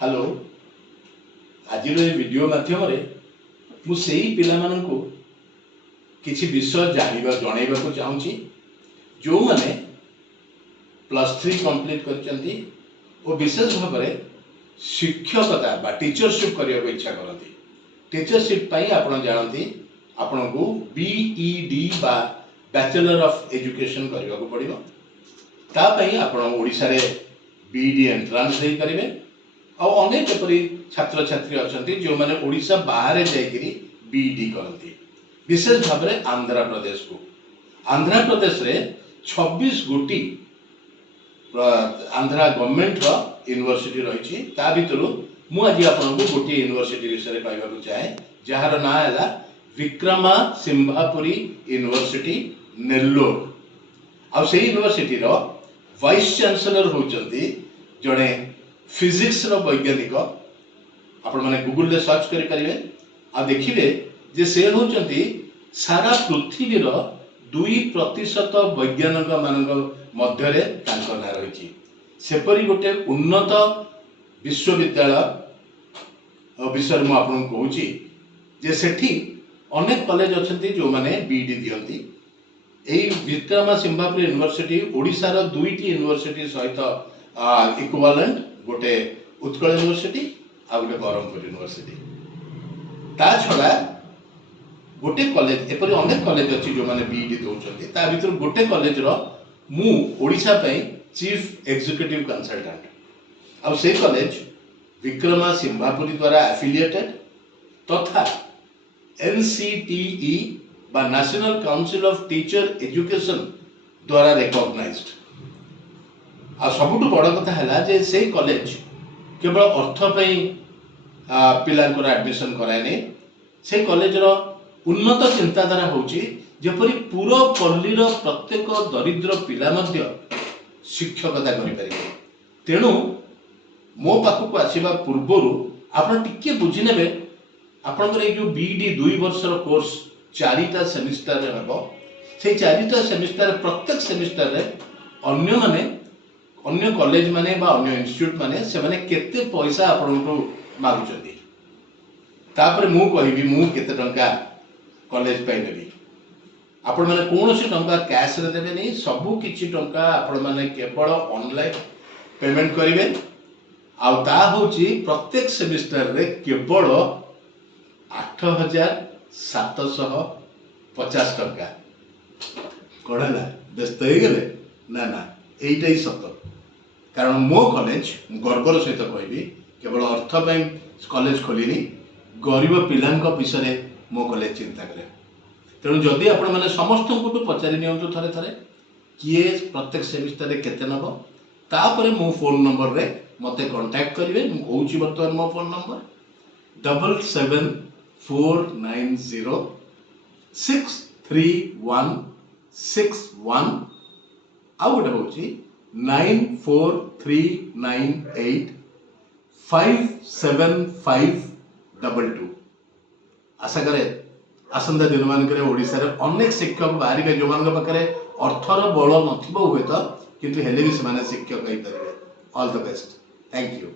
Hello आज video माध्यम मुझे पिला मानू किसी विषय जनइबा को चाहूँगी जो मैंने +3 कंप्लीट कर विशेष भाव में शिक्षकता बा टीचरशिप करने को इच्छा करती। टीचरशिप आप जानती आपन को BEd बा बैचलर ऑफ एजुकेशन करने को पड़ो। तापाई आप ओडिशा रे BEd एंट्रांस दे करेंगे और अनेक एपरी छात्र छात्री अच्छा जो मैंने ओडिशा बाहर जाकरी BEd करती। विशेष भाव में आंध्र प्रदेश रे 26 गोटी आंध्रा गवर्नमेंट यूनिवर्सिटी रही। ता भितर मुझे आपको गोटे यूनिवर्सिटी विषय कहना चाहे जार ना है विक्रमा सिंभापुरी यूनिवर्सिटी नेल्लोर। आउ से यूनिवर्सिटी वाइस चांसलर होती जड़े फिजिक्स वैज्ञानिक आपण मैंने गूगल रे सर्च करेंगे आ देखिए जे से होचंती सारा पृथ्वी 2% वैज्ञानिक मान मध्य ना रही। सेपरी गोटे उन्नत विश्वविद्यालय विषय में आपको कहूँ जे सेठी अनेक कॉलेज अच्छा जो मैंने BEd दियंती। यही विक्रमा सिंभापुर यूनिवर्सिटी ओडिशार 2टी यूनिवर्सिटी सहित इक्विवेलेंट गोटे उत्कल यूनिवर्सिटी आ गोटे ब्रह्मपुर यूनिवर्सिटी। ता छड़ा गोटे कॉलेज एपरी अनेक कॉलेज अच्छी जो मैंने BEd दौरान ता भीतर गोटे कॉलेज मु ओडिशा पई चीफ एग्जीक्यूटिव कंसल्टेंट आ से कॉलेज विक्रमा सिंभापुरी द्वारा एफिलिएटेड तथा NCTE बा national council of teacher education द्वारा रिकॉग्नाइज्ड। आ सबुठु बड़ कथा है से कॉलेज केवल अर्थ पिला एडमिशन कराए से कॉलेज उन्नत चिंताधारा होची जेपरी पूरा पल्लीर प्रत्येक दरिद्र पिला मध्य शिक्षकता करें। तेणु मो पाखक आसवा पूर्वर आप बुझी ने आपंकर ये जो BEd 2 वर्षर कोर्स 4टा सेमिस्टर हम से 4टा सेमिस्टर प्रत्येक सेमिस्टर रे अन्य माने अन्य कॉलेज माने बा अन्य इंस्टीट्यूट माने से माने केते पैसा आपनको मागुचंदी तापर मु कहबी मु केते टंका कॉलेज पाई नेबी। आपण माने कोनोसी टंका कैश रे देबे नहीं सबु किछि टंका आपण माने केवल ऑनलाइन पेमेंट करिवे आ ता होची प्रत्येक सेमिस्टर रे केवल 8,750 टंका कड़ा व्यस्त हो गले ना यहीटा ही सत। कारण मो कॉलेज गर्वर सहित कहबी केवल अर्थ कॉलेज खोलिनी गरीब पिला विषय मो कॉलेज चिंता करे। तेणु जदि आपण मैंने समस्त को पचारि नियंतु थरे थरे किए प्रत्येक सेमिस्टर रे केते नब तापर मो फोन नंबर रे मते कांटेक्ट करिवे। मु कहूची वर्तमान मो फोन नंबर 7749063161 आ गोटे हूँ 9439857522। आशा करे आसंता दिन मानक ओडिशा रे अनेक शिक्षक बाहर जो मान पाखे अर्थर बल नथिबो हुए तो किंतु हेले भी से शिक्षक हो पारे। All the best. Thank you.